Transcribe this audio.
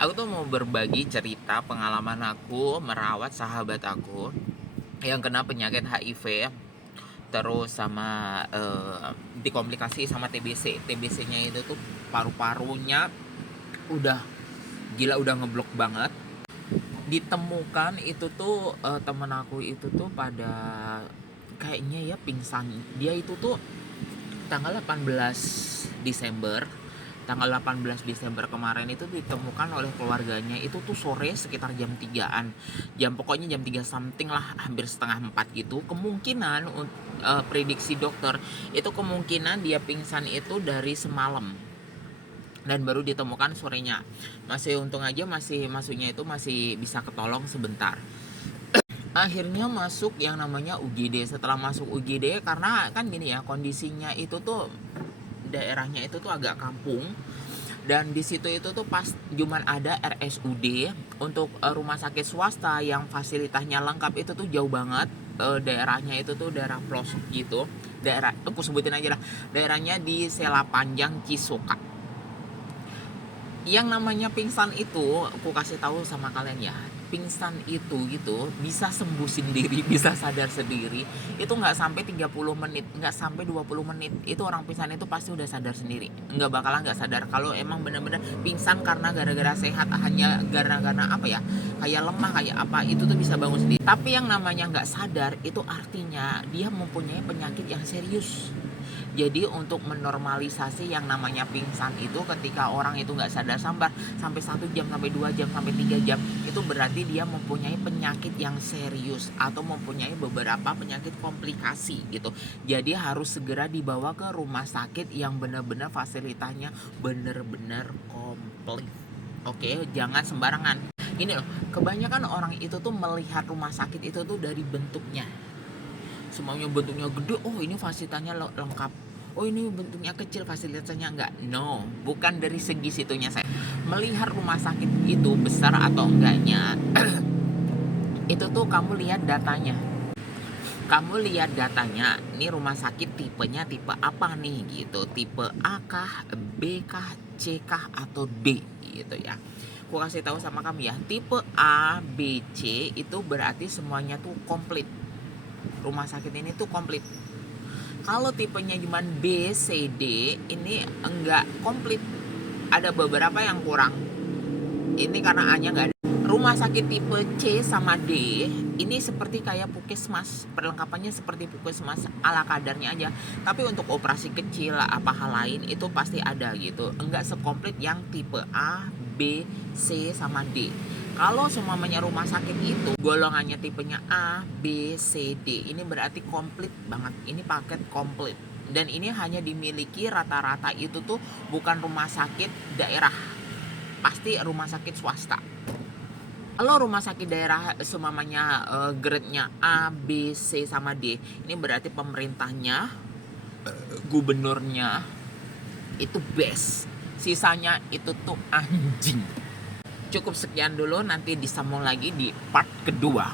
Aku tuh mau berbagi cerita pengalaman aku merawat sahabat aku yang kena penyakit HIV, terus sama dikomplikasi sama TBC. TBC-nya itu tuh paru-parunya udah gila, udah ngeblok banget. Ditemukan itu tuh temen aku itu tuh pada kayaknya ya pingsan. Dia itu tuh tanggal 18 Desember tanggal 18 Desember kemarin itu ditemukan oleh keluarganya itu tuh sore sekitar jam 3-an. Pokoknya jam 3 something lah, hampir setengah 4 gitu. Kemungkinan prediksi dokter itu kemungkinan dia pingsan itu dari semalam dan baru ditemukan sorenya. Masih untung aja masuknya itu masih bisa ketolong sebentar. Akhirnya masuk yang namanya UGD. Setelah masuk UGD, karena kan gini ya, kondisinya itu tuh daerahnya itu tuh agak kampung, dan di situ itu tuh pas cuman ada RSUD. Untuk rumah sakit swasta yang fasilitasnya lengkap itu tuh jauh banget. Daerahnya itu tuh daerah pelosok gitu, aku sebutin aja lah, daerahnya di Sela Panjang, Cisoka. Yang namanya pingsan itu, aku kasih tahu sama kalian ya, pingsan itu gitu bisa sembuh sendiri, bisa sadar sendiri. Itu nggak sampai 30 menit, nggak sampai 20 menit, itu orang pingsan itu pasti udah sadar sendiri. Nggak bakalan nggak sadar kalau emang bener-bener pingsan karena gara-gara sehat, hanya gara-gara apa ya, kayak lemah kayak apa, itu tuh bisa bangun sendiri. Tapi yang namanya nggak sadar itu artinya dia mempunyai penyakit yang serius. Jadi untuk menormalisasi yang namanya pingsan itu, ketika orang itu nggak sadar sampai 1 jam, sampai 2 jam, sampai 3 jam, itu berarti dia mempunyai penyakit yang serius atau mempunyai beberapa penyakit komplikasi gitu. Jadi harus segera dibawa ke rumah sakit yang benar-benar fasilitasnya benar-benar komplit. Oke, jangan sembarangan. Ini loh, kebanyakan orang itu tuh melihat rumah sakit itu tuh dari bentuknya. Semuanya bentuknya gede, oh ini fasilitasnya lengkap, oh ini bentuknya kecil, fasilitasnya enggak. No, bukan dari segi situnya. Saya melihat rumah sakit itu besar atau enggaknya itu tuh kamu lihat datanya. Ini rumah sakit tipenya tipe apa nih gitu, tipe A kah, B kah, C kah, atau D gitu ya. Aku kasih tahu sama kamu ya, tipe A, B, C itu berarti semuanya tuh komplit. Rumah sakit ini tuh komplit. Kalau tipenya cuma B, C, D, ini enggak komplit. Ada beberapa yang kurang. Ini karena A-nya enggak ada. Rumah sakit tipe C sama D ini seperti kayak puskesmas, perlengkapannya seperti puskesmas ala kadarnya aja. Tapi untuk operasi kecil apa hal lain itu pasti ada gitu. Enggak sekomplit yang tipe A, B, C sama D. Kalau semuanya rumah sakit itu golongannya tipenya A, B, C, D, ini berarti komplit banget. Ini paket komplit. Dan ini hanya dimiliki rata-rata itu tuh bukan rumah sakit daerah, pasti rumah sakit swasta. Kalau rumah sakit daerah semuanya grade-nya A, B, C sama D, ini berarti pemerintahnya, gubernurnya itu best. Sisanya itu tuh anjing. Cukup sekian dulu, nanti disambung lagi di part kedua.